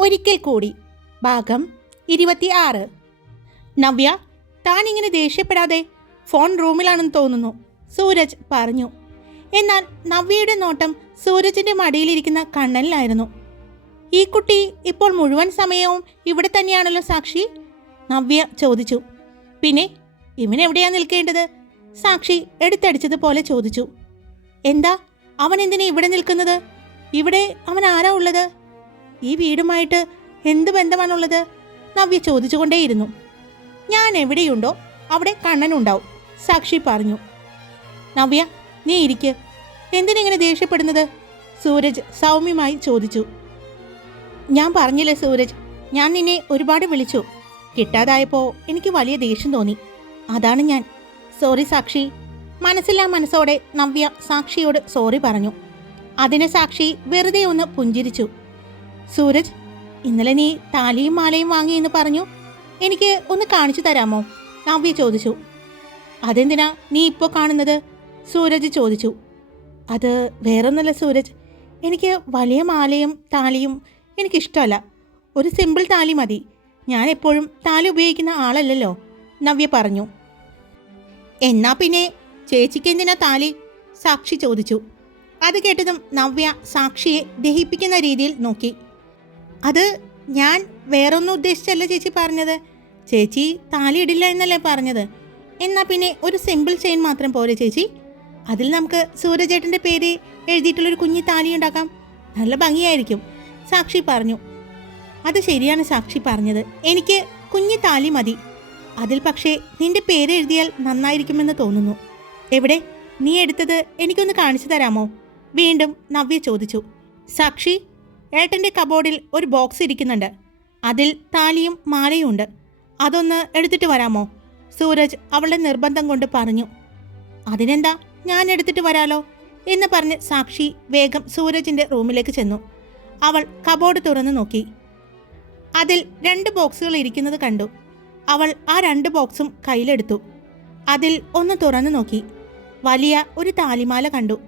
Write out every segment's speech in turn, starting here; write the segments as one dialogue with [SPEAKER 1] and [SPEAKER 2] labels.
[SPEAKER 1] ഒരിക്കൽ കൂടി. ഭാഗം ഇരുപത്തി ആറ് നവ്യ താൻ ഇങ്ങനെ ദേഷ്യപ്പെടാതെ ഫോൺ റൂമിലാണെന്ന് തോന്നുന്നു സൂരജ് പറഞ്ഞു. എന്നാൽ നവ്യയുടെ നോട്ടം സൂരജിന്റെ മടിയിലിരിക്കുന്ന കണ്ണനിലായിരുന്നു. ഈ കുട്ടി ഇപ്പോൾ മുഴുവൻ സമയവും ഇവിടെ തന്നെയാണല്ലോ സാക്ഷി? നവ്യ ചോദിച്ചു. പിന്നെ ഇവനെവിടെയാ നിൽക്കേണ്ടത്? സാക്ഷി എടുത്തടിച്ചതുപോലെ ചോദിച്ചു. എന്താ? അവൻ എന്തിനാ ഇവിടെ നിൽക്കുന്നത്? ഇവിടെ അവൻ ആരാ ഉള്ളത്? ഈ വീടുമായിട്ട് എന്ത് ബന്ധമാണുള്ളത്? നവ്യ ചോദിച്ചുകൊണ്ടേയിരുന്നു. ഞാൻ എവിടെയുണ്ടോ അവിടെ കണ്ണനുണ്ടാവും സാക്ഷി പറഞ്ഞു. നവ്യ നീ ഇരിക്ക്. എന്തിനിങ്ങനെ ദേഷ്യപ്പെടുന്നത്? സൂരജ് സൗമ്യമായി ചോദിച്ചു. ഞാൻ പറഞ്ഞില്ലേ സൂരജ് ഞാൻ നിന്നെ ഒരുപാട് വിളിച്ചു. കിട്ടാതായപ്പോൾ എനിക്ക് വലിയ ദേഷ്യം തോന്നി. അതാണ് ഞാൻ. സോറി സാക്ഷി. മനസ്സില്ലാ മനസ്സോടെ നവ്യ സാക്ഷിയോട് സോറി പറഞ്ഞു. അതിന് സാക്ഷി വെറുതെ ഒന്ന് പുഞ്ചിരിച്ചു. സൂരജ് ഇന്നലെ നീ താലിയും മാലയും വാങ്ങി എന്ന് പറഞ്ഞു. എനിക്ക് ഒന്ന് കാണിച്ചു തരാമോ? നവ്യ ചോദിച്ചു. അതെന്തിനാ നീ ഇപ്പോൾ കാണുന്നത്? സൂരജ് ചോദിച്ചു. അത് വേറൊന്നല്ല സൂരജ്. എനിക്ക് വലിയ മാലയും താലിയും എനിക്കിഷ്ടമല്ല. ഒരു സിമ്പിൾ താലി മതി. ഞാൻ എപ്പോഴും താലി ഉപയോഗിക്കുന്ന ആളല്ലല്ലോ നവ്യ പറഞ്ഞു. എന്നാ പിന്നെ ചേച്ചിക്ക് എന്തിനാ താലി? സാക്ഷി ചോദിച്ചു. അത് കേട്ടതും നവ്യ സാക്ഷിയെ ദഹിപ്പിക്കുന്ന രീതിയിൽ നോക്കി. അത് ഞാൻ വേറൊന്നും ഉദ്ദേശിച്ചല്ല ചേച്ചി പറഞ്ഞത്. ചേച്ചി താലി ഇടില്ല എന്നല്ലേ പറഞ്ഞത്. എന്നാൽ പിന്നെ ഒരു സിമ്പിൾ ചെയിൻ മാത്രം പോരെ ചേച്ചി. അതിൽ നമുക്ക് സൂര്യചേട്ടന്റെ പേര് എഴുതിയിട്ടുള്ളൊരു കുഞ്ഞി താലി ഉണ്ടാക്കാം. നല്ല ഭംഗിയായിരിക്കും. സാക്ഷി പറഞ്ഞു. അത് ശരിയാണ് സാക്ഷി പറഞ്ഞത്. എനിക്ക് കുഞ്ഞി താലി മതി. അതിൽ പക്ഷേ നിന്റെ പേര് എഴുതിയാൽ നന്നായിരിക്കുമെന്ന് തോന്നുന്നു. എവിടെ? നീ എടുത്തത് എനിക്കൊന്ന് കാണിച്ചു തരാമോ? വീണ്ടും നവ്യ ചോദിച്ചു. സാക്ഷി ഏട്ടന്റെ കബോർഡിൽ ഒരു ബോക്സ് ഇരിക്കുന്നുണ്ട്. അതിൽ താലിയും മാലയും ഉണ്ട്. അതൊന്ന് എടുത്തിട്ട് വരാമോ? സൂരജ് അവളെ നിർബന്ധം കൊണ്ട് പറഞ്ഞു. അതിനെന്താ? ഞാൻ എടുത്തിട്ട് വരാലോ? എന്ന് പറഞ്ഞ് സാക്ഷി വേഗം സൂരജിന്റെ റൂമിലേക്ക് ചെന്നു. അവൾ കബോർഡ് തുറന്നു നോക്കി. അതിൽ രണ്ട് ബോക്സുകൾ ഇരിക്കുന്നത് കണ്ടു. അവൾ ആ രണ്ട് ബോക്സും കയ്യിലെടുത്തു. അതിൽ ഒന്ന് തുറന്നു നോക്കി. വലിയ ഒരു താലിമാല കണ്ടു.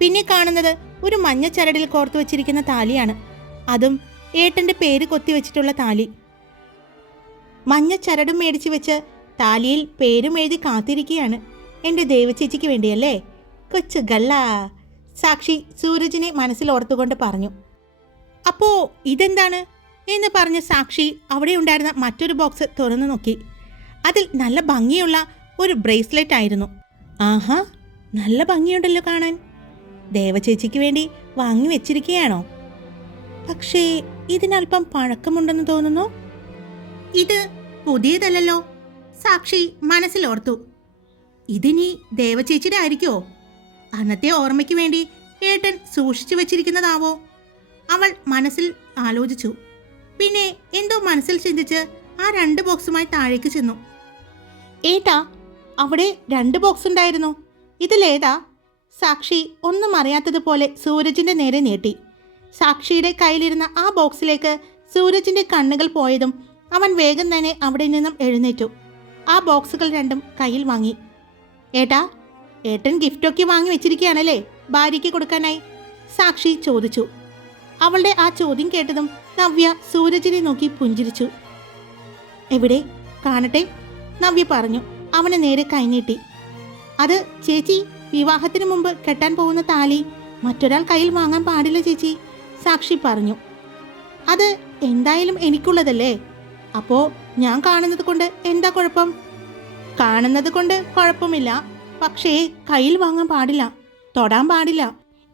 [SPEAKER 1] പിന്നെ കാണുന്നത് ഒരു മഞ്ഞ ചരടിൽ കോർത്തു വച്ചിരിക്കുന്ന താലിയാണ്. അതും ഏട്ടന്റെ പേര് കൊത്തിവെച്ചിട്ടുള്ള താലി. മഞ്ഞ ചരടും മേടിച്ചു വെച്ച് താലിയിൽ പേരും എഴുതി കാത്തിരിക്കുകയാണ്. എന്റെ ദേവചേച്ചിക്ക് വേണ്ടിയല്ലേ? കൊച്ചു ഗല്ല. സാക്ഷി സൂരജിനെ മനസ്സിൽ ഓർത്തുകൊണ്ട് പറഞ്ഞു. അപ്പോ ഇതെന്താണ്? എന്ന് പറഞ്ഞ സാക്ഷി അവിടെ ഉണ്ടായിരുന്ന മറ്റൊരു ബോക്സ് തുറന്നു നോക്കി. അതിൽ നല്ല ഭംഗിയുള്ള ഒരു ബ്രേസ്ലെറ്റ് ആയിരുന്നു. ആഹാ നല്ല ഭംഗിയുണ്ടല്ലോ കാണാൻ. ദേവചേച്ചിക്ക് വേണ്ടി വാങ്ങി വെച്ചിരിക്കുകയാണോ? പക്ഷേ ഇതിനല്പം പഴക്കമുണ്ടെന്ന് തോന്നുന്നു. ഇത് പുതിയതല്ലല്ലോ. സാക്ഷി മനസ്സിലോർത്തു. ഇതിനി ദേവചേച്ചിയുടെ ആയിരിക്കോ? അന്നത്തെ ഓർമ്മയ്ക്ക് വേണ്ടി ഏട്ടൻ സൂക്ഷിച്ചു വെച്ചിരിക്കുന്നതാവോ? അവൾ മനസ്സിൽ ആലോചിച്ചു. പിന്നെ എന്തോ മനസ്സിൽ ചിന്തിച്ച് ആ രണ്ട് ബോക്സുമായി താഴേക്ക് ചെന്നു. ഏട്ടാ അവിടെ രണ്ട് ബോക്സ് ഉണ്ടായിരുന്നു. ഇതിലേതാ? സാക്ഷി ഒന്നും അറിയാത്തതുപോലെ സൂരജിന്റെ നേരെ നീട്ടി. സാക്ഷിയുടെ കയ്യിലിരുന്ന ആ ബോക്സിലേക്ക് സൂരജിന്റെ കണ്ണുകൾ പോയതും അവൻ വേഗം തന്നെ അവിടെ നിന്നും എഴുന്നേറ്റു. ആ ബോക്സുകൾ രണ്ടും കയ്യിൽ വാങ്ങി. ഏട്ടാ ഏട്ടൻ ഗിഫ്റ്റൊക്കെ വാങ്ങി വെച്ചിരിക്കുകയാണല്ലേ? ഭാര്യയ്ക്ക് കൊടുക്കാനായി? സാക്ഷി ചോദിച്ചു. അവളുടെ ആ ചോദ്യം കേട്ടതും നവ്യ സൂരജിനെ നോക്കി പുഞ്ചിരിച്ചു. എവിടെ? കാണട്ടെ നവ്യ പറഞ്ഞു. അവന് നേരെ കൈനീട്ടി. അത് ചേച്ചി വിവാഹത്തിന് മുമ്പ് കെട്ടാൻ പോകുന്ന താലി മറ്റൊരാൾ കയ്യിൽ വാങ്ങാൻ പാടില്ല ചേച്ചി. സാക്ഷി പറഞ്ഞു. അത് എന്തായാലും എനിക്കുള്ളതല്ലേ? അപ്പോ ഞാൻ കാണുന്നത് കൊണ്ട് എന്താ കുഴപ്പം? കാണുന്നത് കൊണ്ട് കുഴപ്പമില്ല. പക്ഷേ കയ്യിൽ വാങ്ങാൻ പാടില്ല തൊടാൻ പാടില്ല.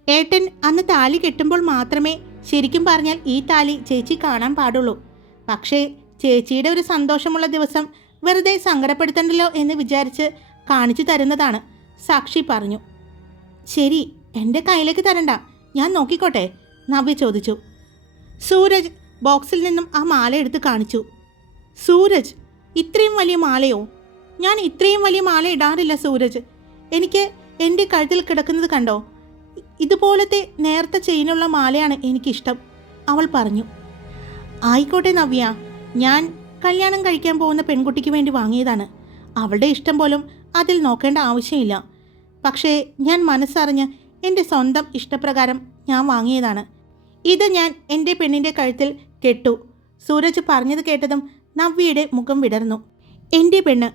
[SPEAKER 1] ഏട്ടൻ അന്ന് താലി കെട്ടുമ്പോൾ മാത്രമേ ശരിക്കും പറഞ്ഞാൽ ഈ താലി ചേച്ചി കാണാൻ പാടുള്ളൂ. പക്ഷേ ചേച്ചിയുടെ ഒരു സന്തോഷമുള്ള ദിവസം വെറുതെ സങ്കടപ്പെടുത്തണ്ടല്ലോ എന്ന് വിചാരിച്ച് കാണിച്ചു തരുന്നതാണ്. സാക്ഷി പറഞ്ഞു. ശരി എന്റെ കയ്യിലേക്ക് തരണ്ട. ഞാൻ നോക്കിക്കോട്ടെ നവ്യ ചോദിച്ചു. സൂരജ് ബോക്സിൽ നിന്നും ആ മാല എടുത്ത് കാണിച്ചു. സൂരജ് ഇത്രയും വലിയ മാലയോ? ഞാൻ ഇത്രയും വലിയ മാല ഇടാറില്ല സൂരജ്. എനിക്ക് എന്റെ കഴുത്തിൽ കിടക്കുന്നത് കണ്ടോ? ഇതുപോലത്തെ നേർത്ത ചെയിനുള്ള മാലയാണ് എനിക്കിഷ്ടം അവൾ പറഞ്ഞു. ആയിക്കോട്ടെ നവ്യ. ഞാൻ കല്യാണം കഴിക്കാൻ പോകുന്ന പെൺകുട്ടിക്ക് വേണ്ടി വാങ്ങിയതാണ്. അവളുടെ ഇഷ്ടം പോലും അതിൽ നോക്കേണ്ട ആവശ്യമില്ല. പക്ഷേ ഞാൻ മനസ്സറിഞ്ഞ് എന്റെ സ്വന്തം ഇഷ്ടപ്രകാരം ഞാൻ വാങ്ങിയതാണ്. ഇത് ഞാൻ എന്റെ പെണ്ണിന്റെ കഴുത്തിൽ കെട്ടു. സൂരജ് പറഞ്ഞത് കേട്ടതും നവ്യയുടെ മുഖം വിടർന്നു. എന്റെ പെണ്ണ്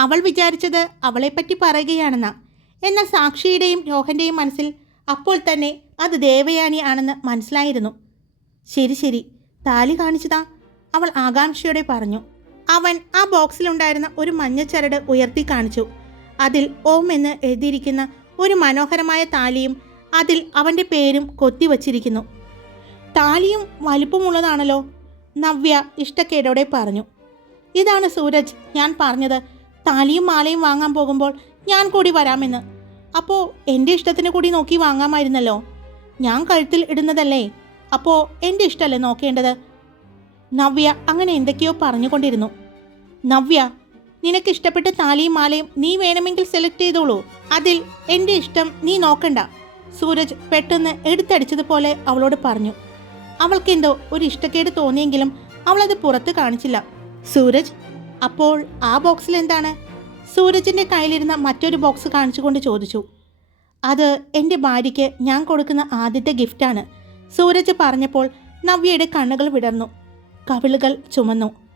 [SPEAKER 1] അവൾ വിചാരിച്ചത് അവളെപ്പറ്റി പറയുകയാണെന്ന. എന്നാൽ സാക്ഷിയുടെയും രോഹന്റെയും മനസ്സിൽ അപ്പോൾ തന്നെ അത് ദേവയാനി ആണെന്ന് മനസ്സിലായിരുന്നു. ശരി ശരി താലി കാണിച്ചതാ അവൾ ആകാംക്ഷയോടെ പറഞ്ഞു. അവൻ ആ ബോക്സിലുണ്ടായിരുന്ന ഒരു മഞ്ഞച്ചരട് ഉയർത്തി കാണിച്ചു. അതിൽ ഓം എന്ന് എഴുതിയിരിക്കുന്ന ഒരു മനോഹരമായ താലിയും അതിൽ അവന്റെ പേരും കൊത്തിവച്ചിരിക്കുന്നു. താലിയും വലിപ്പമുള്ളതാണല്ലോ നവ്യ ഇഷ്ടക്കേടോടെ പറഞ്ഞു. ഇതാണ് സൂരജ് ഞാൻ പറഞ്ഞത് താലിയും മാലയും വാങ്ങാൻ പോകുമ്പോൾ ഞാൻ കൂടി വരാമെന്ന്. അപ്പോൾ എന്റെ ഇഷ്ടത്തിന് കൂടി നോക്കി വാങ്ങാമായിരുന്നല്ലോ? ഞാൻ കഴുത്തിൽ ഇടുന്നതല്ലേ? അപ്പോൾ എന്റെ ഇഷ്ടമല്ലേ നോക്കേണ്ടത്? നവ്യ അങ്ങനെ എന്തൊക്കെയോ പറഞ്ഞുകൊണ്ടിരുന്നു. നവ്യ നിനക്ക് ഇഷ്ടപ്പെട്ട താലിയും മാലയും നീ വേണമെങ്കിൽ സെലക്ട് ചെയ്തോളൂ. അതിൽ എന്റെ ഇഷ്ടം നീ നോക്കണ്ട. സൂരജ് പെട്ടെന്ന് എടുത്തടിച്ചതുപോലെ അവളോട് പറഞ്ഞു. അവൾക്കെന്തോ ഒരു ഇഷ്ടക്കേട് തോന്നിയെങ്കിലും അവളത് പുറത്ത് കാണിച്ചില്ല. സൂരജ് അപ്പോൾ ആ ബോക്സിൽ എന്താണ്? സൂരജിന്റെ കയ്യിലിരുന്ന മറ്റൊരു ബോക്സ് കാണിച്ചുകൊണ്ട് ചോദിച്ചു. അത് എന്റെ ഭാര്യയ്ക്ക് ഞാൻ കൊടുക്കുന്ന ആദ്യത്തെ ഗിഫ്റ്റാണ് സൂരജ് പറഞ്ഞപ്പോൾ നവ്യയുടെ കണ്ണുകൾ വിടർന്നു. കവിളുകൾ ചുമന്നു.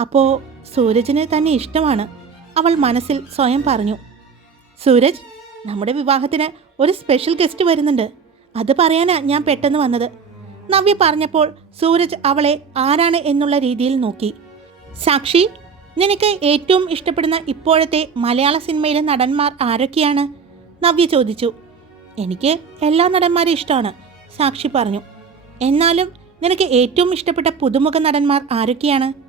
[SPEAKER 1] അപ്പോൾ സൂരജിനെ തന്നെ ഇഷ്ടമാണ്. അവൾ മനസ്സിൽ സ്വയം പറഞ്ഞു സൂരജ് നമ്മുടെ വിവാഹത്തിന് ഒരു സ്പെഷ്യൽ ഗസ്റ്റ് വരുന്നുണ്ട്. അത് പറയാനാ ഞാൻ പെട്ടെന്ന് വന്നത്. നവ്യ പറഞ്ഞപ്പോൾ സൂരജ് അവളെ ആരാണ് എന്നുള്ള രീതിയിൽ നോക്കി. സാക്ഷി നിനക്ക് ഏറ്റവും ഇഷ്ടപ്പെടുന്ന ഇപ്പോഴത്തെ മലയാള സിനിമയിലെ നടന്മാർ ആരൊക്കെയാണ്? നവ്യ ചോദിച്ചു. എനിക്ക് എല്ലാ നടന്മാരും ഇഷ്ടമാണ് സാക്ഷി പറഞ്ഞു. എന്നാലും നിനക്ക് ഏറ്റവും ഇഷ്ടപ്പെട്ട പുതുമുഖ നടന്മാർ ആരൊക്കെയാണ്?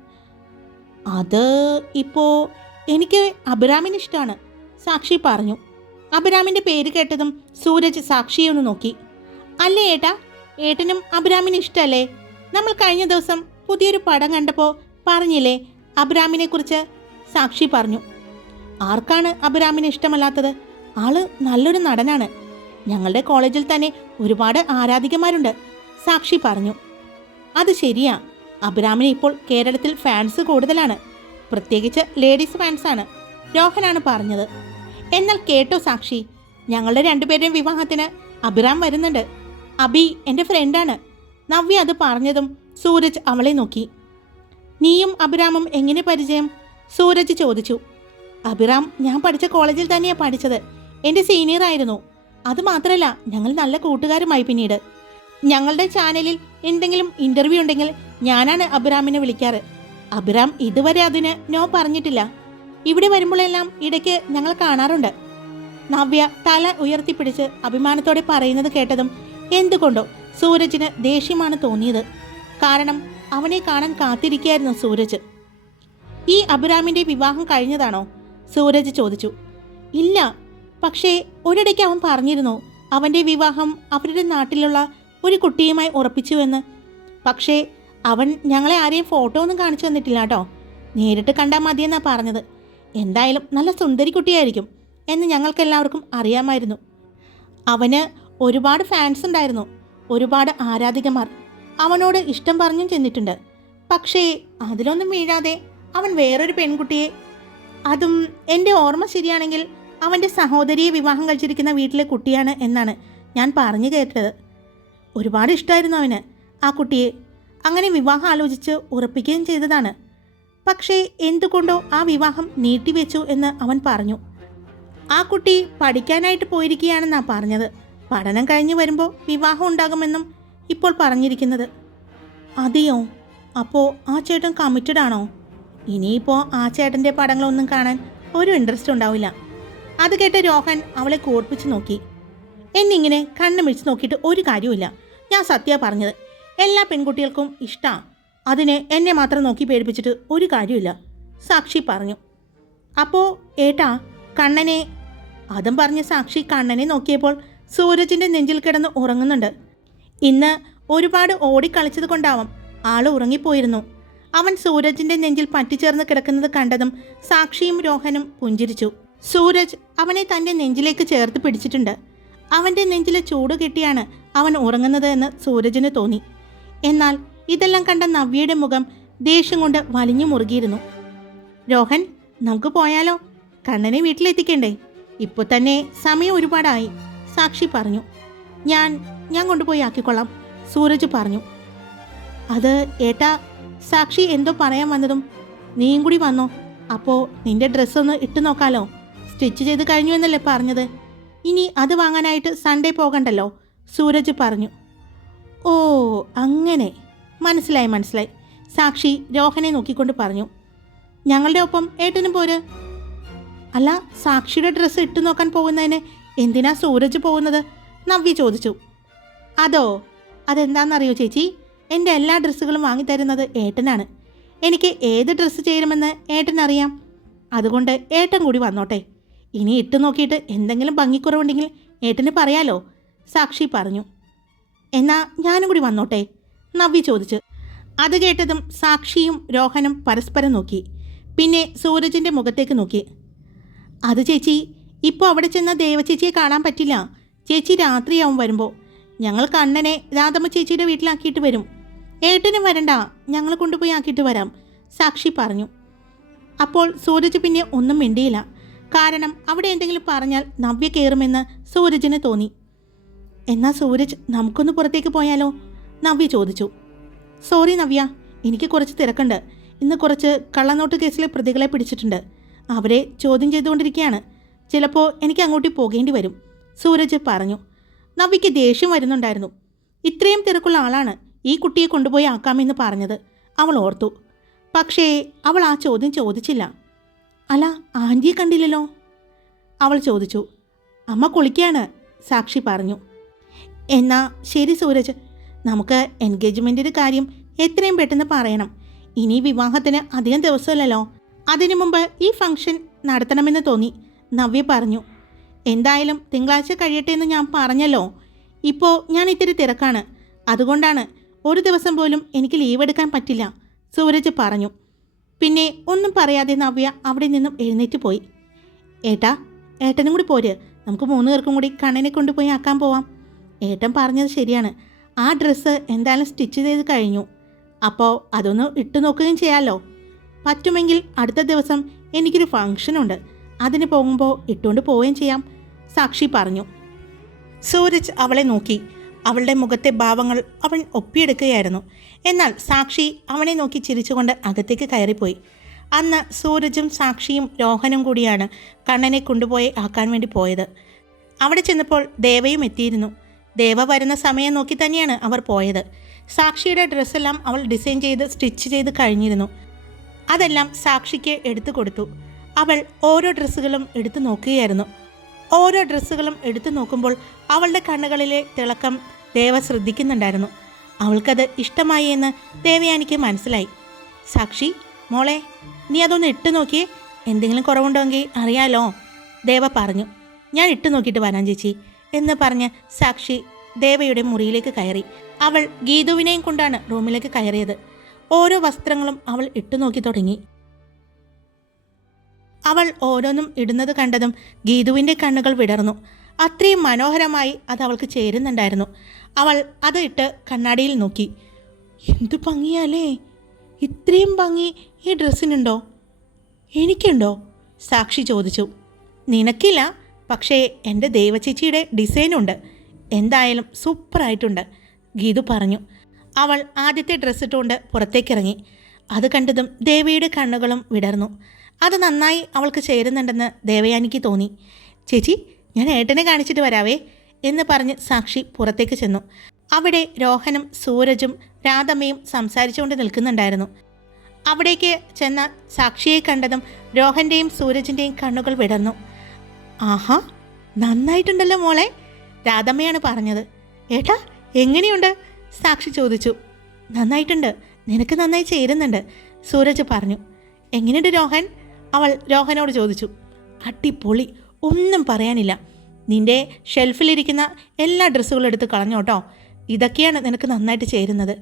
[SPEAKER 1] അത് ഇപ്പോൾ എനിക്ക് അബിരാമിന് ഇഷ്ടമാണ് സാക്ഷി പറഞ്ഞു. അബിരാമിന്റെ പേര് കേട്ടതും സൂരജ് സാക്ഷിയെ ഒന്ന് നോക്കി. അല്ലേ ഏട്ടാ? ഏട്ടനും അബിരാമിന് ഇഷ്ടമല്ലേ നമ്മൾ കഴിഞ്ഞ ദിവസം പുതിയൊരു പടം കണ്ടപ്പോൾ പറഞ്ഞില്ലേ അബിരാമിനെ കുറിച്ച്? സാക്ഷി പറഞ്ഞു. ആർക്കാണ് അബിരാമിന് ഇഷ്ടമല്ലാത്തത്? ആൾ നല്ലൊരു നടനാണ്. ഞങ്ങളുടെ കോളേജിൽ തന്നെ ഒരുപാട് ആരാധികമാരുണ്ട്. സാക്ഷി പറഞ്ഞു. അത് ശരിയാ. അഭിരാമിന് ഇപ്പോൾ കേരളത്തിൽ ഫാൻസ് കൂടുതലാണ്. പ്രത്യേകിച്ച് ലേഡീസ് ഫാൻസാണ് രോഹനാണ് പറഞ്ഞത്. എന്നാൽ കേട്ടോ സാക്ഷി ഞങ്ങളുടെ രണ്ടുപേരുടെയും വിവാഹത്തിന് അഭിറാം വരുന്നുണ്ട്. അബി എന്റെ ഫ്രണ്ടാണ് നവ്യ അത് പറഞ്ഞതും സൂരജ് അവളെ നോക്കി. നീയും അഭിരാമും എങ്ങനെ പരിചയം? സൂരജ് ചോദിച്ചു. അഭിറാം ഞാൻ പഠിച്ച കോളേജിൽ തന്നെയാണ് പഠിച്ചത്. എന്റെ സീനിയർ ആയിരുന്നു. അത് മാത്രമല്ല ഞങ്ങൾ നല്ല കൂട്ടുകാരുമായി പിന്നീട്. ഞങ്ങളുടെ ചാനലിൽ എന്തെങ്കിലും ഇന്റർവ്യൂ ഉണ്ടെങ്കിൽ ഞാനാണ് അബ്രാമിനെ വിളിക്കാറ്. അബ്രാം ഇതുവരെ അതിന് നോ പറഞ്ഞിട്ടില്ല. ഇവിടെ വരുമ്പോഴെല്ലാം ഇടയ്ക്ക് ഞങ്ങൾ കാണാറുണ്ട്. നവ്യ തല ഉയർത്തിപ്പിടിച്ച് അഭിമാനത്തോടെ പറയുന്നത് കേട്ടതും എന്തുകൊണ്ടോ സൂരജിന് ദേഷ്യമാണ് തോന്നിയത്. കാരണം അവനെ കാണാൻ കാത്തിരിക്കുകയായിരുന്നു സൂരജ്. ഈ അബ്രാമിന്റെ വിവാഹം കഴിഞ്ഞതാണോ? സൂരജ് ചോദിച്ചു. ഇല്ല പക്ഷേ ഒരിടയ്ക്ക് അവൻ പറഞ്ഞിരുന്നു അവന്റെ വിവാഹം അവരുടെ നാട്ടിലുള്ള ഒരു കുട്ടിയുമായി ഉറപ്പിച്ചുവെന്ന്. പക്ഷേ അവൻ ഞങ്ങളെ ആരെയും ഫോട്ടോ ഒന്നും കാണിച്ചു തന്നിട്ടില്ല കേട്ടോ നേരിട്ട് കണ്ടാൽ മതിയെന്നാണ് പറഞ്ഞത്. എന്തായാലും നല്ല സുന്ദരി കുട്ടിയായിരിക്കും എന്ന് ഞങ്ങൾക്കെല്ലാവർക്കും അറിയാമായിരുന്നു. അവന് ഒരുപാട് ഫാൻസ് ഉണ്ടായിരുന്നു. ഒരുപാട് ആരാധികമാർ അവനോട് ഇഷ്ടം പറഞ്ഞും ചെന്നിട്ടുണ്ട്. പക്ഷേ അതിലൊന്നും വീഴാതെ അവൻ വേറൊരു പെൺകുട്ടിയെ അതും എന്റെ ഓർമ്മ ശരിയാണെങ്കിൽ അവന്റെ സഹോദരിയെ വിവാഹം കഴിച്ചിരിക്കുന്ന വീട്ടിലെ കുട്ടിയാണ് എന്നാണ് ഞാൻ പറഞ്ഞു കേട്ടത്. ഒരുപാട് ഇഷ്ടമായിരുന്നു അവന് ആ കുട്ടിയെ. അങ്ങനെ വിവാഹം ആലോചിച്ച് ഉറപ്പിക്കുകയും ചെയ്തതാണ്. പക്ഷേ എന്തുകൊണ്ടോ ആ വിവാഹം നീട്ടിവെച്ചു എന്ന് അവൻ പറഞ്ഞു. ആ കുട്ടി പഠിക്കാനായിട്ട് പോയിരിക്കുകയാണെന്നാണ് പറഞ്ഞത്. പഠനം കഴിഞ്ഞ് വരുമ്പോൾ വിവാഹം ഉണ്ടാകുമെന്നും ഇപ്പോൾ പറഞ്ഞിരിക്കുന്നത്. അതെയോ? അപ്പോൾ ആ ചേട്ടൻ കമ്മിറ്റഡ് ആണോ? ഇനിയിപ്പോൾ ആ ചേട്ടന്റെ പടങ്ങളൊന്നും കാണാൻ ഒരു ഇൻട്രസ്റ്റ് ഉണ്ടാവില്ല. അത് കേട്ട രോഹൻ അവളെ കൂർപ്പിച്ച് നോക്കി. എന്നിങ്ങനെ കണ്ണു മിഴിച്ച് നോക്കിയിട്ട് ഒരു കാര്യമില്ല ഞാൻ സത്യ പറഞ്ഞത്. എല്ലാ പെൺകുട്ടികൾക്കും ഇഷ്ടമാണ് അതിനെ എന്നെ മാത്രം നോക്കി പേടിപ്പിച്ചിട്ട് ഒരു കാര്യമില്ല സാക്ഷി പറഞ്ഞു. അപ്പോൾ ഏട്ടാ കണ്ണനെ. അതും പറഞ്ഞ സാക്ഷി കണ്ണനെ നോക്കിയപ്പോൾ സൂരജിന്റെ നെഞ്ചിൽ കിടന്ന് ഉറങ്ങുന്നുണ്ട്. ഇന്ന് ഒരുപാട് ഓടിക്കളിച്ചത് കൊണ്ടാവാം. ആൾ ഉറങ്ങിപ്പോയിരുന്നു. അവൻ സൂരജിന്റെ നെഞ്ചിൽ പറ്റിച്ചേർന്ന് കിടക്കുന്നത് കണ്ടതും സാക്ഷിയും രോഹനും പുഞ്ചിരിച്ചു. സൂരജ് അവനെ തന്റെ നെഞ്ചിലേക്ക് ചേർത്ത് പിടിച്ചിട്ടുണ്ട്. അവന്റെ നെഞ്ചിലെ ചൂട് കെട്ടിയാണ് അവൻ ഉറങ്ങുന്നത് എന്ന് സൂരജിന് തോന്നി. എന്നാൽ ഇതെല്ലാം കണ്ട നവ്യയുടെ മുഖം ദേഷ്യം കൊണ്ട് വലിഞ്ഞു മുറുകിയിരുന്നു. രോഹൻ നമുക്ക് പോയാലോ? കണ്ണനെ വീട്ടിലെത്തിക്കണ്ടേ? ഇപ്പൊ തന്നെ സമയം ഒരുപാടായി സാക്ഷി പറഞ്ഞു. ഞാൻ ഞാൻ കൊണ്ടുപോയി ആക്കിക്കൊള്ളാം സൂരജ് പറഞ്ഞു. അത് ഏട്ടാ സാക്ഷി എന്തോ പറയാൻ വന്നതും നീയും കൂടി വന്നോ? അപ്പോൾ നിന്റെ ഡ്രസ്സ് ഒന്ന് ഇട്ട് നോക്കാലോ? സ്റ്റിച്ച് ചെയ്ത് കഴിഞ്ഞു എന്നല്ലേ പറഞ്ഞത്? ഇനി അത് വാങ്ങാനായിട്ട് സൺഡേ പോകണ്ടല്ലോ സൂരജ് പറഞ്ഞു. ഓ അങ്ങനെ. മനസ്സിലായി മനസ്സിലായി. സാക്ഷി രോഹനെ നോക്കിക്കൊണ്ട് പറഞ്ഞു. ഞങ്ങളുടെ ഒപ്പം ഏട്ടനും പോര്. അല്ല സാക്ഷിയുടെ ഡ്രസ്സ് ഇട്ടു നോക്കാൻ പോകുന്നതിന് എന്തിനാ സൂരജ് പോകുന്നത്? നവ്യ ചോദിച്ചു. അതോ അതെന്താണെന്നറിയോ ചേച്ചി? എന്റെ എല്ലാ ഡ്രസ്സുകളും വാങ്ങിത്തരുന്നത് ഏട്ടനാണ്. എനിക്ക് ഏത് ഡ്രസ്സ് ചെയ്യണമെന്ന് ഏട്ടനറിയാം. അതുകൊണ്ട് ഏട്ടൻ കൂടി വന്നോട്ടെ. ഇനി ഇട്ട് നോക്കിയിട്ട് എന്തെങ്കിലും ഭംഗിക്കുറവുണ്ടെങ്കിൽ ഏട്ടന് പറയാലോ. സാക്ഷി പറഞ്ഞു. എന്നാ ഞാനും കൂടി വന്നോട്ടെ? നവ്യ ചോദിച്ചു. അത് കേട്ടതും സാക്ഷിയും രോഹനും പരസ്പരം നോക്കി. പിന്നെ സൂരജിന്റെ മുഖത്തേക്ക് നോക്കി. അത് ചേച്ചി ഇപ്പോൾ അവിടെ ചെന്ന ദേവചേച്ചിയെ കാണാൻ പറ്റില്ല. ചേച്ചി രാത്രിയാവും വരുമ്പോൾ ഞങ്ങൾ കണ്ണനെ രാധമ്മ ചേച്ചിയുടെ വീട്ടിലാക്കിയിട്ട് വരും. ഏട്ടനും വരണ്ട ഞങ്ങൾ കൊണ്ടുപോയി ആക്കിയിട്ട് വരാം സാക്ഷി പറഞ്ഞു. അപ്പോൾ സൂരജ് പിന്നെ ഒന്നും മിണ്ടിയില്ല. കാരണം അവിടെ എന്തെങ്കിലും പറഞ്ഞാൽ നവ്യ കയറുമെന്ന് സൂരജിന് തോന്നി. എന്നാ സൂരജ് നമുക്കൊന്ന് പുറത്തേക്ക് പോയാലോ? നവ്യ ചോദിച്ചു. സോറി നവ്യ. എനിക്ക് കുറച്ച് തിരക്കുണ്ട്. ഇന്ന് കുറച്ച് കള്ളനോട്ട് കേസിലെ പ്രതികളെ പിടിച്ചിട്ടുണ്ട്. അവരെ ചോദ്യം ചെയ്തുകൊണ്ടിരിക്കുകയാണ്. ചിലപ്പോൾ എനിക്ക് അങ്ങോട്ട് പോകേണ്ടി വരും. സൂരജ് പറഞ്ഞു. നവ്യയ്ക്ക് ദേഷ്യം വരുന്നുണ്ടായിരുന്നു. ഇത്രയും തിരക്കുള്ള ആളാണ് ഈ കുട്ടിയെ കൊണ്ടുപോയി ആക്കാമെന്ന് പറഞ്ഞത്. അവൾ ഓർത്തു. പക്ഷേ അവൾ ആ ചോദ്യം ചോദിച്ചില്ല. അല്ല ആന്റിയെ കണ്ടില്ലല്ലോ? അവൾ ചോദിച്ചു. അമ്മ കുളിക്കാണ് സാക്ഷി പറഞ്ഞു. എന്നാ ശരി സൂരജ്. നമുക്ക് എൻഗേജ്മെന്റിന്റെ കാര്യം എത്രയും പെട്ടെന്ന് പറയണം. ഇനി വിവാഹത്തിന് അധികം ദിവസമല്ലല്ലോ. അതിനു മുമ്പ് ഈ ഫംഗ്ഷൻ നടത്തണമെന്ന് തോന്നി. നവ്യ പറഞ്ഞു. എന്തായാലും തിങ്കളാഴ്ച കഴിയട്ടെ എന്ന് ഞാൻ പറഞ്ഞല്ലോ. ഇപ്പോൾ ഞാൻ ഇത്തിരി തിരക്കാണ്. അതുകൊണ്ടാണ് ഒരു ദിവസം പോലും എനിക്ക് ലീവ് എടുക്കാൻ പറ്റില്ല സൂരജ് പറഞ്ഞു. പിന്നെ ഒന്നും പറയാതെ നവ്യ അവിടെ നിന്നും എഴുന്നേറ്റ് പോയി. ഏട്ടാ ഏട്ടനും കൂടി പോര്. നമുക്ക് മൂന്ന് പേർക്കും കൂടി കണ്ണനെ കൊണ്ടുപോയി ആക്കാൻ പോവാം. ഏട്ടൻ പറഞ്ഞത് ശരിയാണ്. ആ ഡ്രസ്സ് എന്തായാലും സ്റ്റിച്ച് ചെയ്ത് കഴിഞ്ഞു. അപ്പോൾ അതൊന്ന് ഇട്ടു നോക്കുകയും ചെയ്യാമല്ലോ പറ്റുമെങ്കിൽ അടുത്ത ദിവസം എനിക്കൊരു ഫംഗ്ഷനുണ്ട് അതിന് പോകുമ്പോൾ ഇട്ടുകൊണ്ട് പോവുകയും ചെയ്യാം സാക്ഷി പറഞ്ഞു. സൂരജ് അവളെ നോക്കി. അവളുടെ മുഖത്തെ ഭാവങ്ങൾ അവൻ ഒപ്പിയെടുക്കുകയായിരുന്നു. എന്നാൽ സാക്ഷി അവനെ നോക്കി ചിരിച്ചുകൊണ്ട് അകത്തേക്ക് കയറിപ്പോയി. അന്ന് സൂരജും സാക്ഷിയും രോഹനും കൂടിയാണ് കണ്ണനെ കൊണ്ടുപോയി ആക്കാൻ വേണ്ടി പോയത്. അവിടെ ചെന്നപ്പോൾ ദേവയും എത്തിയിരുന്നു. ദേവ വരുന്ന സമയം നോക്കി തന്നെയാണ് അവർ പോയത്. സാക്ഷിയുടെ ഡ്രസ്സെല്ലാം അവൾ ഡിസൈൻ ചെയ്ത് സ്റ്റിച്ച് ചെയ്ത് കഴിഞ്ഞിരുന്നു. അതെല്ലാം സാക്ഷിക്ക് എടുത്തു കൊടുത്തു. അവൾ ഓരോ ഡ്രസ്സുകളും എടുത്തു നോക്കുകയായിരുന്നു. ഓരോ ഡ്രസ്സുകളും എടുത്തു നോക്കുമ്പോൾ അവളുടെ കണ്ണുകളിലെ തിളക്കം ദേവ ശ്രദ്ധിക്കുന്നുണ്ടായിരുന്നു. അവൾക്കത് ഇഷ്ടമായി എന്ന് ദേവയാനിക്ക് മനസ്സിലായി. സാക്ഷി മോളെ നീ അതൊന്ന് ഇട്ട് നോക്കിയേ. എന്തെങ്കിലും കുറവുണ്ടെങ്കിൽ അറിയാലോ ദേവ പറഞ്ഞു. ഞാൻ ഇട്ട് നോക്കിയിട്ട് വരാം ചേച്ചി. എന്ന് പറഞ്ഞ് സാക്ഷി ദേവയുടെ മുറിയിലേക്ക് കയറി. അവൾ ഗീതുവിനെയും കൊണ്ടാണ് റൂമിലേക്ക് കയറിയത്. ഓരോ വസ്ത്രങ്ങളും അവൾ ഇട്ടു നോക്കി തുടങ്ങി. അവൾ ഓരോന്നും ഇടുന്നത് കണ്ടതും ഗീതുവിന്റെ കണ്ണുകൾ വിടർന്നു. അത്രയും മനോഹരമായി അത് അവൾക്ക് ചേരുന്നുണ്ടായിരുന്നു. അവൾ അത് ഇട്ട് കണ്ണാടിയിൽ നോക്കി. എന്തു ഭംഗിയാലേ. ഇത്രയും ഭംഗി ഈ ഡ്രസ്സിനുണ്ടോ? എനിക്കുണ്ടോ? സാക്ഷി ചോദിച്ചു. നിനക്കില്ല. പക്ഷേ എന്റെ ദേവചേച്ചിയുടെ ഡിസൈനുണ്ട്. എന്തായാലും സൂപ്പറായിട്ടുണ്ട്. ഗീതു പറഞ്ഞു. അവൾ ആദ്യത്തെ ഡ്രസ്സ് ഇട്ടുകൊണ്ട് പുറത്തേക്കിറങ്ങി. അത് കണ്ടതും ദേവയുടെ കണ്ണുകളും വിടർന്നു. അത് നന്നായി അവൾക്ക് ചേരുന്നുണ്ടെന്ന് ദേവയാനിക്ക് തോന്നി. ചേച്ചി ഞാൻ ഏട്ടനെ കാണിച്ചിട്ട് വരാവേ എന്ന് പറഞ്ഞ് സാക്ഷി പുറത്തേക്ക് ചെന്നു. അവിടെ രോഹനും സൂരജും രാധമ്മയും സംസാരിച്ചുകൊണ്ട് നിൽക്കുന്നുണ്ടായിരുന്നു. അവിടേക്ക് ചെന്ന സാക്ഷിയെ കണ്ടതും രോഹന്റെയും സൂരജിന്റെയും കണ്ണുകൾ വിടർന്നു. ആഹാ നന്നായിട്ടുണ്ടല്ലോ മോളെ. രാധമ്മയാണ് പറഞ്ഞത്. ഏട്ടാ എങ്ങനെയുണ്ട്? സാക്ഷി ചോദിച്ചു. നന്നായിട്ടുണ്ട്. നിനക്ക് നന്നായി ചേരുന്നുണ്ട്. സൂരജ് പറഞ്ഞു. എങ്ങനെയുണ്ട് രോഹൻ? അവൾ രോഹനോട് ചോദിച്ചു. അടിപൊളി. ഒന്നും പറയാനില്ല. നിന്റെ ഷെൽഫിലിരിക്കുന്ന എല്ലാ ഡ്രസ്സുകളും എടുത്ത് കളഞ്ഞോട്ടോ ഇതൊക്കെയാണ് നിനക്ക് നന്നായിട്ട് ചേരുന്നത്.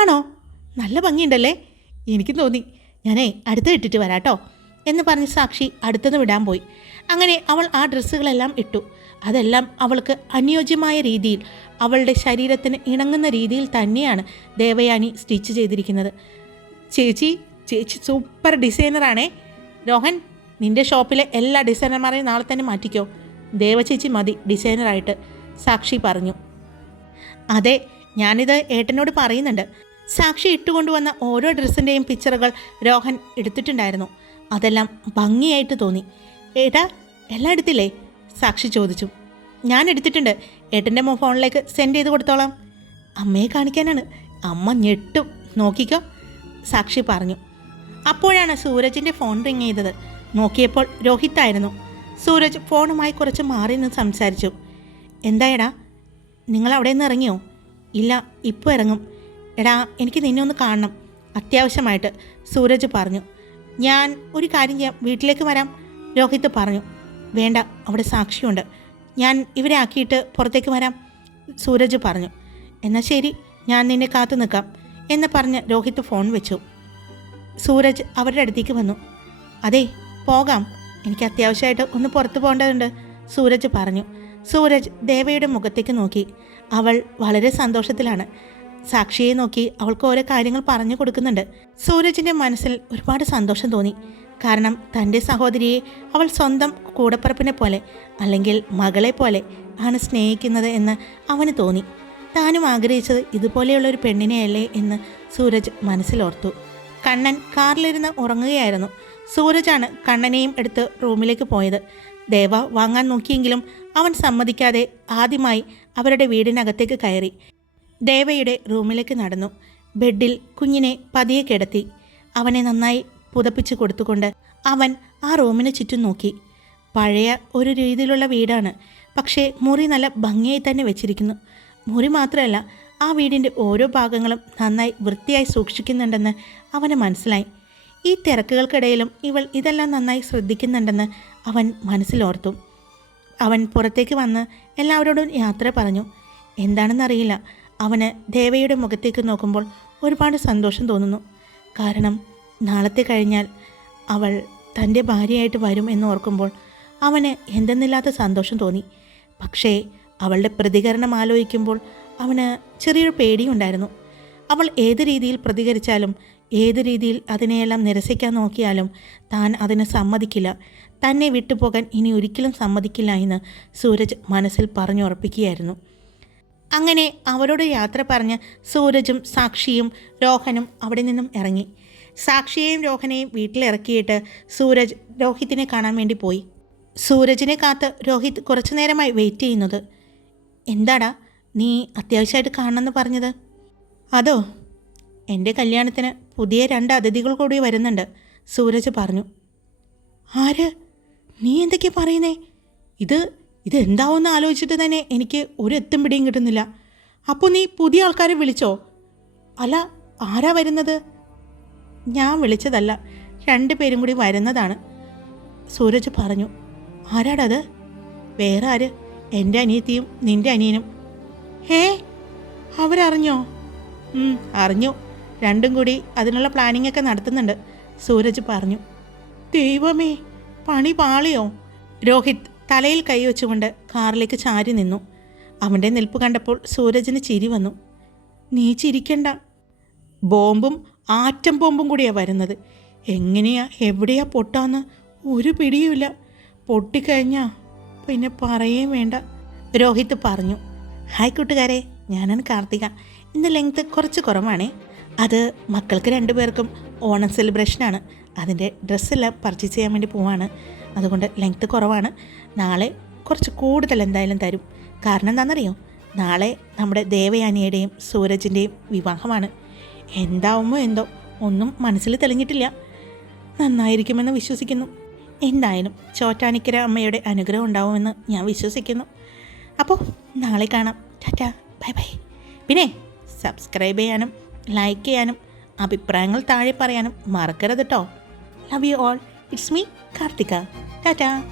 [SPEAKER 1] ആണോ? നല്ല ഭംഗിയുണ്ടല്ലേ? എനിക്ക് തോന്നി. ഞാനേ അടുത്ത് ഇട്ടിട്ട് വരാട്ടോ. എന്ന് പറഞ്ഞ് സാക്ഷി അടുത്തത് വിടാൻ പോയി. അങ്ങനെ അവൾ ആ ഡ്രസ്സുകളെല്ലാം ഇട്ടു. അതെല്ലാം അവൾക്ക് അനുയോജ്യമായ രീതിയിൽ അവളുടെ ശരീരത്തിന് ഇണങ്ങുന്ന രീതിയിൽ തന്നെയാണ് ദേവയാനി സ്റ്റിച്ച് ചെയ്തിരിക്കുന്നത്. ചേച്ചി ചേച്ചി സൂപ്പർ ഡിസൈനറാണേ. രോഹൻ നിന്റെ ഷോപ്പിലെ എല്ലാ ഡിസൈനർമാരെയും നാളെ തന്നെ മാറ്റിക്കോ. ദേവചേച്ചി മതി ഡിസൈനറായിട്ട് സാക്ഷി പറഞ്ഞു. അതെ ഞാനിത് ഏട്ടനോട് പറയുന്നുണ്ട്. സാക്ഷി ഇട്ടുകൊണ്ടുവന്ന ഓരോ ഡ്രസ്സിന്റെയും പിക്ചറുകൾ രോഹൻ എടുത്തിട്ടുണ്ടായിരുന്നു. അതെല്ലാം ഭംഗിയായിട്ട് തോന്നി. ഏട്ടാ എല്ലാം എടുത്തില്ലേ? സാക്ഷി ചോദിച്ചു. ഞാൻ എടുത്തിട്ടുണ്ട്. ഏട്ടന്റെ മോ ഫോണിലേക്ക് സെൻഡ് ചെയ്ത് കൊടുത്തോളാം. അമ്മയെ കാണിക്കാനാണ്. അമ്മ ഞെട്ടും. നോക്കിക്കോ. സാക്ഷി പറഞ്ഞു. അപ്പോഴാണ് സൂരജിന്റെ ഫോൺ റിങ് ചെയ്തത്. നോക്കിയപ്പോൾ രോഹിത്തായിരുന്നു സൂരജ് ഫോണുമായി കുറച്ച് മാറി നിന്ന് സംസാരിച്ചു. എന്തായടാ? നിങ്ങൾ അവിടെ നിന്ന് ഇറങ്ങിയോ? ഇല്ല ഇപ്പോൾ ഇറങ്ങും. എടാ എനിക്ക് നിന്നെ ഒന്ന് കാണണം. അത്യാവശ്യമായിട്ട് സൂരജ് പറഞ്ഞു. ഞാൻ ഒരു കാര്യം ചെയ്യാം. വീട്ടിലേക്ക് വരാം. രോഹിത് പറഞ്ഞു. വേണ്ട അവിടെ സാക്ഷിയുണ്ട്. ഞാൻ ഇവരെ ആക്കിയിട്ട് പുറത്തേക്ക് വരാം. സൂരജ് പറഞ്ഞു. എന്നാൽ ശരി ഞാൻ നിന്നെ കാത്തു നിൽക്കാം എന്ന് പറഞ്ഞ് രോഹിത് ഫോൺ വെച്ചു. സൂരജ് അവരുടെ അടുത്തേക്ക് വന്നു. അതെ പോകാം. എനിക്ക് അത്യാവശ്യമായിട്ട് ഒന്ന് പുറത്ത് പോകേണ്ടതുണ്ട് സൂരജ് പറഞ്ഞു. സൂരജ് ദേവയുടെ മുഖത്തേക്ക് നോക്കി. അവൾ വളരെ സന്തോഷത്തിലാണ്. സാക്ഷിയെ നോക്കി അവൾക്ക് ഓരോ കാര്യങ്ങൾ പറഞ്ഞു കൊടുക്കുന്നുണ്ട്. സൂരജിന്റെ മനസ്സിൽ ഒരുപാട് സന്തോഷം തോന്നി. കാരണം തന്റെ സഹോദരിയെ അവൾ സ്വന്തം കൂടപ്പറപ്പിനെ പോലെ അല്ലെങ്കിൽ മകളെ പോലെ ആണ് സ്നേഹിക്കുന്നത് എന്ന് അവന് തോന്നി. താനും ആഗ്രഹിച്ചത് ഇതുപോലെയുള്ള ഒരു പെണ്ണിനെയല്ലേ എന്ന് സൂരജ് മനസ്സിലോർത്തു. കണ്ണൻ കാറിലിരുന്ന് ഉറങ്ങുകയായിരുന്നു. സൂരജാണ് കണ്ണനെയും എടുത്ത് റൂമിലേക്ക് പോയത്. ദേവ വാങ്ങാൻ നോക്കിയെങ്കിലും അവൻ സമ്മതിക്കാതെ ആദ്യമായി അവരുടെ വീടിനകത്തേക്ക് കയറി. ദേവയുടെ റൂമിലേക്ക് നടന്നു. ബെഡിൽ കുഞ്ഞിനെ പതിയെ കിടത്തി. അവനെ നന്നായി പുതപ്പിച്ചു കൊടുത്തുകൊണ്ട് അവൻ ആ റൂമിന് ചുറ്റും നോക്കി. പഴയ ഒരു രീതിയിലുള്ള വീടാണ്. പക്ഷേ മുറി നല്ല ഭംഗിയായി തന്നെ വെച്ചിരിക്കുന്നു. മുറി മാത്രമല്ല ആ വീടിന്റെ ഓരോ ഭാഗങ്ങളും നന്നായി വൃത്തിയായി സൂക്ഷിക്കുന്നുണ്ടെന്ന് അവന് മനസ്സിലായി. ഈ തിരക്കുകൾക്കിടയിലും ഇവൾ ഇതെല്ലാം നന്നായി ശ്രദ്ധിക്കുന്നുണ്ടെന്ന് അവൻ മനസ്സിലോർത്തു. അവൻ പുറത്തേക്ക് വന്ന് എല്ലാവരോടും യാത്ര പറഞ്ഞു. എന്താണെന്നറിയില്ല. അവന് ദേവയുടെ മുഖത്തേക്ക് നോക്കുമ്പോൾ ഒരുപാട് സന്തോഷം തോന്നുന്നു. കാരണം നാളത്തെ കഴിഞ്ഞാൽ അവൾ തന്റെ ഭാര്യയായിട്ട് വരും എന്ന് ഓർക്കുമ്പോൾ അവന് എന്തെന്നില്ലാത്ത സന്തോഷം തോന്നി. പക്ഷേ അവളുടെ പ്രതികരണം ആലോചിക്കുമ്പോൾ അവന് ചെറിയൊരു പേടിയുണ്ടായിരുന്നു അവൾ ഏത് രീതിയിൽ പ്രതികരിച്ചാലും ഏത് രീതിയിൽ അതിനെയെല്ലാം നിരസിക്കാൻ നോക്കിയാലും താൻ അതിന് സമ്മതിക്കില്ല. തന്നെ വിട്ടുപോകാൻ ഇനി ഒരിക്കലും സമ്മതിക്കില്ല എന്ന് സൂരജ് മനസ്സിൽ പറഞ്ഞുറപ്പിക്കുകയായിരുന്നു. അങ്ങനെ അവരോട് യാത്ര പറഞ്ഞ് സൂരജും സാക്ഷിയും രോഹനും അവിടെ നിന്നും ഇറങ്ങി. സാക്ഷിയെയും രോഹനെയും വീട്ടിലിറക്കിയിട്ട് സൂരജ് രോഹിത്തിനെ കാണാൻ വേണ്ടി പോയി. സൂരജിനെ കാത്ത് രോഹിത് കുറച്ചു നേരമായി വെയിറ്റ് ചെയ്യുന്നത്. എന്താടാ നീ അത്യാവശ്യമായിട്ട് കാണണമെന്ന് പറഞ്ഞത്? അതോ? എന്റെ കല്യാണത്തിന് പുതിയ രണ്ട് അതിഥികൾ കൂടി വരുന്നുണ്ട് സൂരജ് പറഞ്ഞു. ആര്? നീ എന്തൊക്കെയാ പറയുന്നേ? ഇത് ഇത് എന്താവുമെന്ന് ആലോചിച്ചിട്ട് തന്നെ എനിക്ക് ഒരു എത്തും പിടിയും കിട്ടുന്നില്ല. അപ്പോൾ നീ പുതിയ ആൾക്കാരെ വിളിച്ചോ? അല്ല ആരാ വരുന്നത്? ഞാൻ വിളിച്ചതല്ല രണ്ട് പേരും കൂടി വരുന്നതാണ്. സൂരജ് പറഞ്ഞു ആരാടത്? വേറെ ആര്? എന്റെ അനിയത്തിയും നിന്റെ അനിയനും. ഹേ അവരറിഞ്ഞോ? അറിഞ്ഞു. രണ്ടും കൂടി അതിനുള്ള പ്ലാനിംഗ് ഒക്കെ നടത്തുന്നുണ്ട് സൂരജ് പറഞ്ഞു. ദൈവമേ പണി പാളിയോ? രോഹിത് തലയിൽ കൈവച്ചുകൊണ്ട് കാറിലേക്ക് ചാരി നിന്നു. അവന്റെ നിൽപ്പ് കണ്ടപ്പോൾ സൂരജിന് ചിരി വന്നു. നീ ചിരിക്കണ്ട. ബോംബും ആറ്റം ബോംബും കൂടിയാണ് വരുന്നത്. എങ്ങനെയാ എവിടെയാ പൊട്ടാന്ന് ഒരു പിടിയുമില്ല. പൊട്ടിക്കഴിഞ്ഞാ പിന്നെ പറയുകയും വേണ്ട രോഹിത് പറഞ്ഞു. ഹായ് കൂട്ടുകാരെ ഞാനാണ് കാർത്തിക. ഇന്ന് ലെങ്ത് കുറച്ച് കുറവാണേ. അത് മക്കൾക്ക് രണ്ടുപേർക്കും ഓണം സെലിബ്രേഷനാണ്. അതിന്റെ ഡ്രസ്സെല്ലാം പർച്ചേസ് ചെയ്യാൻ വേണ്ടി പോവാണ്. അതുകൊണ്ട് ലെങ്ത്ത് കുറവാണ്. നാളെ കുറച്ച് കൂടുതൽ എന്തായാലും തരും. കാരണം എന്താണെന്നറിയോ? നാളെ നമ്മുടെ ദേവയാനിയുടെയും സൂരജിന്റെയും വിവാഹമാണ്. എന്താവുമോ എന്തോ ഒന്നും മനസ്സിൽ തെളിഞ്ഞിട്ടില്ല. നന്നായിരിക്കുമെന്ന് വിശ്വസിക്കുന്നു. എന്തായാലും ചോറ്റാനിക്കര അമ്മയുടെ അനുഗ്രഹം ഉണ്ടാവുമെന്ന് ഞാൻ വിശ്വസിക്കുന്നു. അപ്പോൾ നാളെ കാണാം. Tata bye bye. പിന്നെ സബ്സ്ക്രൈബ് ചെയ്യാനും ലൈക്ക് ചെയ്യാനും അഭിപ്രായങ്ങൾ താഴെ പറയാനും മറക്കരുത് കേട്ടോ love you all it's me Karthika. Tata.